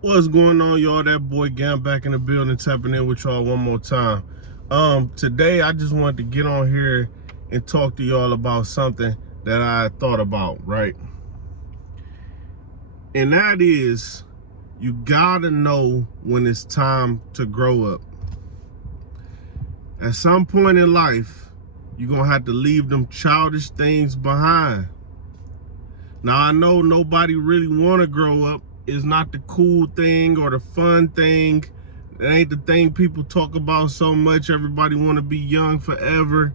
What's going on, y'all? That boy Gam back in the building, tapping in with y'all one more time. Today I just wanted to get on here and talk to y'all about something that I thought about, right? And that is, you gotta know when it's time to grow up. At some point in life, you're gonna have to leave them childish things behind. Now, I know nobody really wanna grow up. It's not the cool thing or the fun thing. It ain't the thing people talk about so much. Everybody wanna be young forever.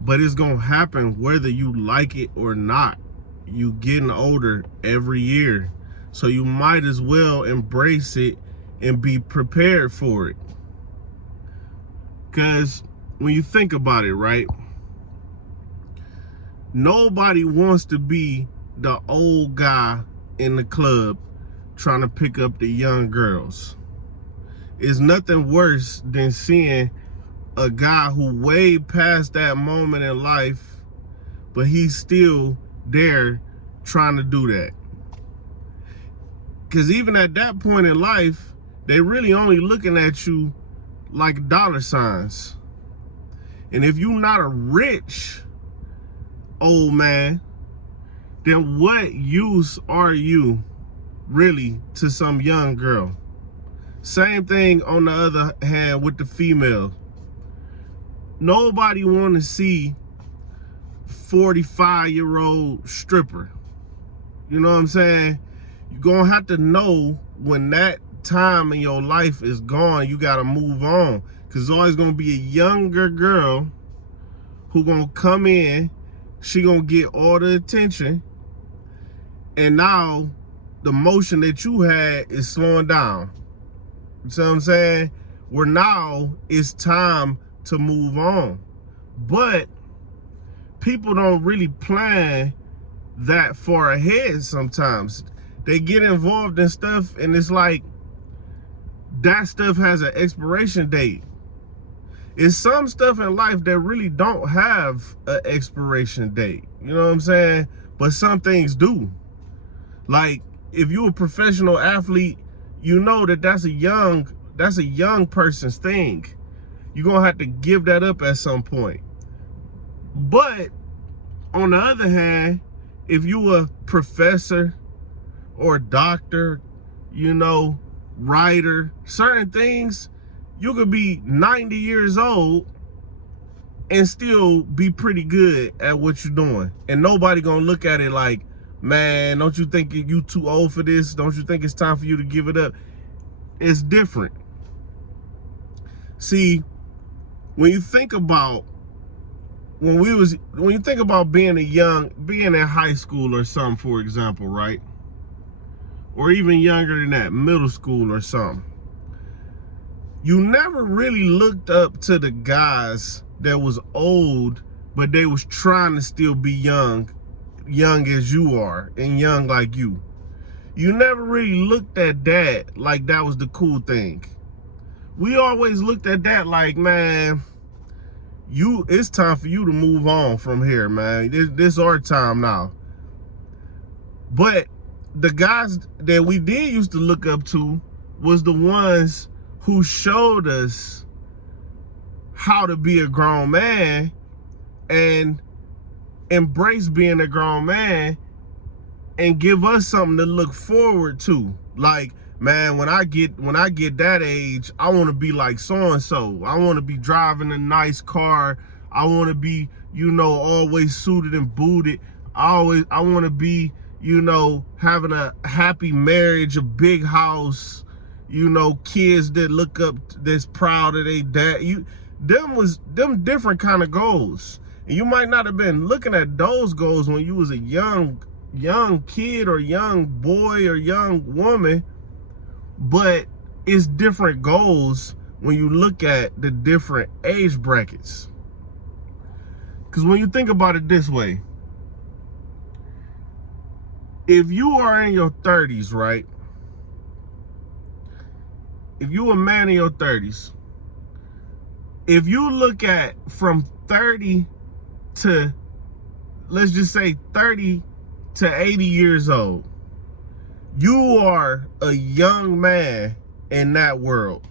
But it's gonna happen whether you like it or not. You getting older every year. So you might as well embrace it and be prepared for it. Because when you think about it, right? Nobody wants to be the old guy in the club trying to pick up the young girls. It's nothing worse than seeing a guy who way past that moment in life, but he's still there trying to do that. Because even at that point in life, they really only looking at you like dollar signs. And if you're not a rich old man, then what use are you really to some young girl? Same thing on the other hand with the female. Nobody want to see 45-year-old stripper. You know what I'm saying? You're going to have to know when that time in your life is gone, you got to move on. Because there's always going to be a younger girl who going to come in. She going to get all the attention. And now the motion that you had is slowing down. You see what I'm saying? Where now it's time to move on. But people don't really plan that far ahead sometimes. They get involved in stuff and it's like that stuff has an expiration date. It's some stuff in life that really don't have an expiration date. You know what I'm saying? But some things do. Like if you're a professional athlete, you know that that's a young person's thing. You're gonna have to give that up at some point. But on the other hand, if you a professor or a doctor, you know, writer, certain things, you could be 90 years old and still be pretty good at what you're doing. And nobody gonna look at it like, man, don't you think you too old for this? Don't you think it's time for you to give it up? It's different. See, when you think about when you think about being in high school or something, for example, right? Or even younger than that, middle school or something. You never really looked up to the guys that was old, but they was trying to still be young as you are and young like you. You never really looked at that like that was the cool thing. We always looked at that like, man, it's time for you to move on from here, man. This our time now. But the guys that we did used to look up to was the ones who showed us how to be a grown man and embrace being a grown man and give us something to look forward to. Like, man, when I get that age, I want to be like so-and-so. I want to be driving a nice car. I want to be, you know, always suited and booted. I want to be, you know, having a happy marriage, a big house, you know, kids that look up, that's proud of their dad. Them different kind of goals. And you might not have been looking at those goals when you was a young kid or young boy or young woman, but it's different goals when you look at the different age brackets. Because when you think about it this way, if you are in your 30s, right? If you a man in your 30s, if you look at from 30 to, let's just say 30 to 80 years old, You are a young man in that world.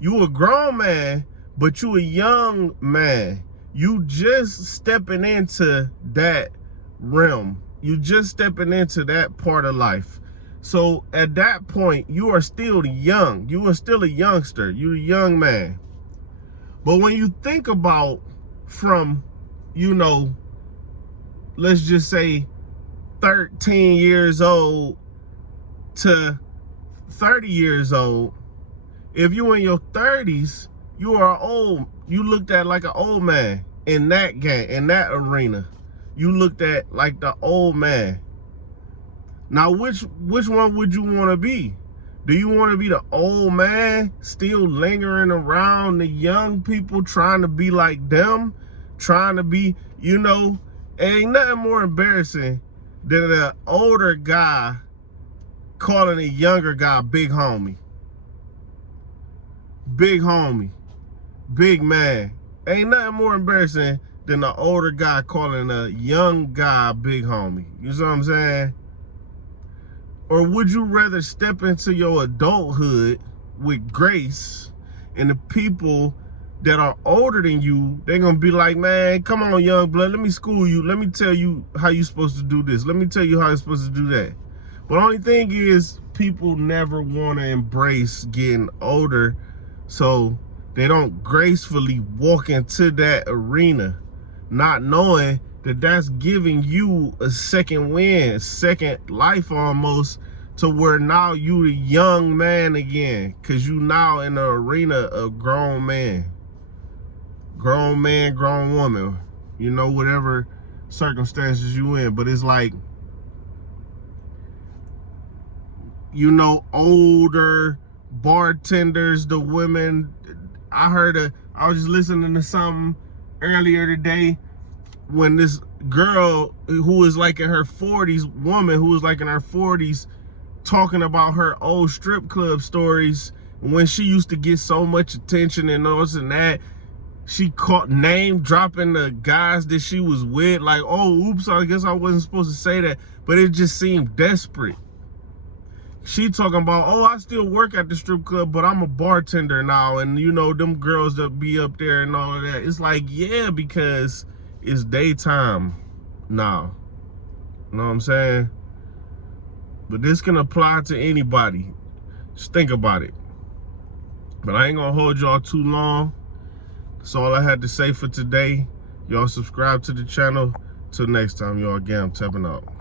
You a grown man, but you a young man. You just stepping into that realm. You just stepping into that part of life. So at that point, you are still young. You are still a youngster. You're a young man. But when you think about from, let's just say 13 years old to 30 years old, if you in your 30s, you are old. You looked at like an old man in that game, in that arena. You looked at like the old man. Now, which one would you want to be? Do you want to be the old man still lingering around the young people, trying to be like them, trying to be, ain't nothing more embarrassing than an older guy calling a younger guy big homie. Big homie. Big man. Ain't nothing more embarrassing than an older guy calling a young guy big homie. You see what I'm saying? Or would you rather step into your adulthood with grace, and the people that are older than you, they're going to be like, man, come on, young blood, let me school you. Let me tell you how you're supposed to do this. Let me tell you how you're supposed to do that. But the only thing is, people never want to embrace getting older, so they don't gracefully walk into that arena, not knowing that that's giving you a second win, second life almost, to where now you the young man again, because you now in the arena of grown man, grown woman, whatever circumstances you in. But it's like, older bartenders, the women. I was just listening to something earlier today when this girl who was like in her 40s, woman who was like in her 40s, talking about her old strip club stories when she used to get so much attention and this and that. She caught name dropping the guys that she was with, like, oh, oops, I guess I wasn't supposed to say that, but it just seemed desperate. She talking about, oh, I still work at the strip club, but I'm a bartender now, and them girls that be up there and all of that. It's like, yeah, because it's daytime now. You know what I'm saying? But this can apply to anybody. Just think about it. But I ain't gonna hold y'all too long. That's all I had to say for today. Y'all subscribe to the channel. Till next time, y'all. Again, I'm tapping out.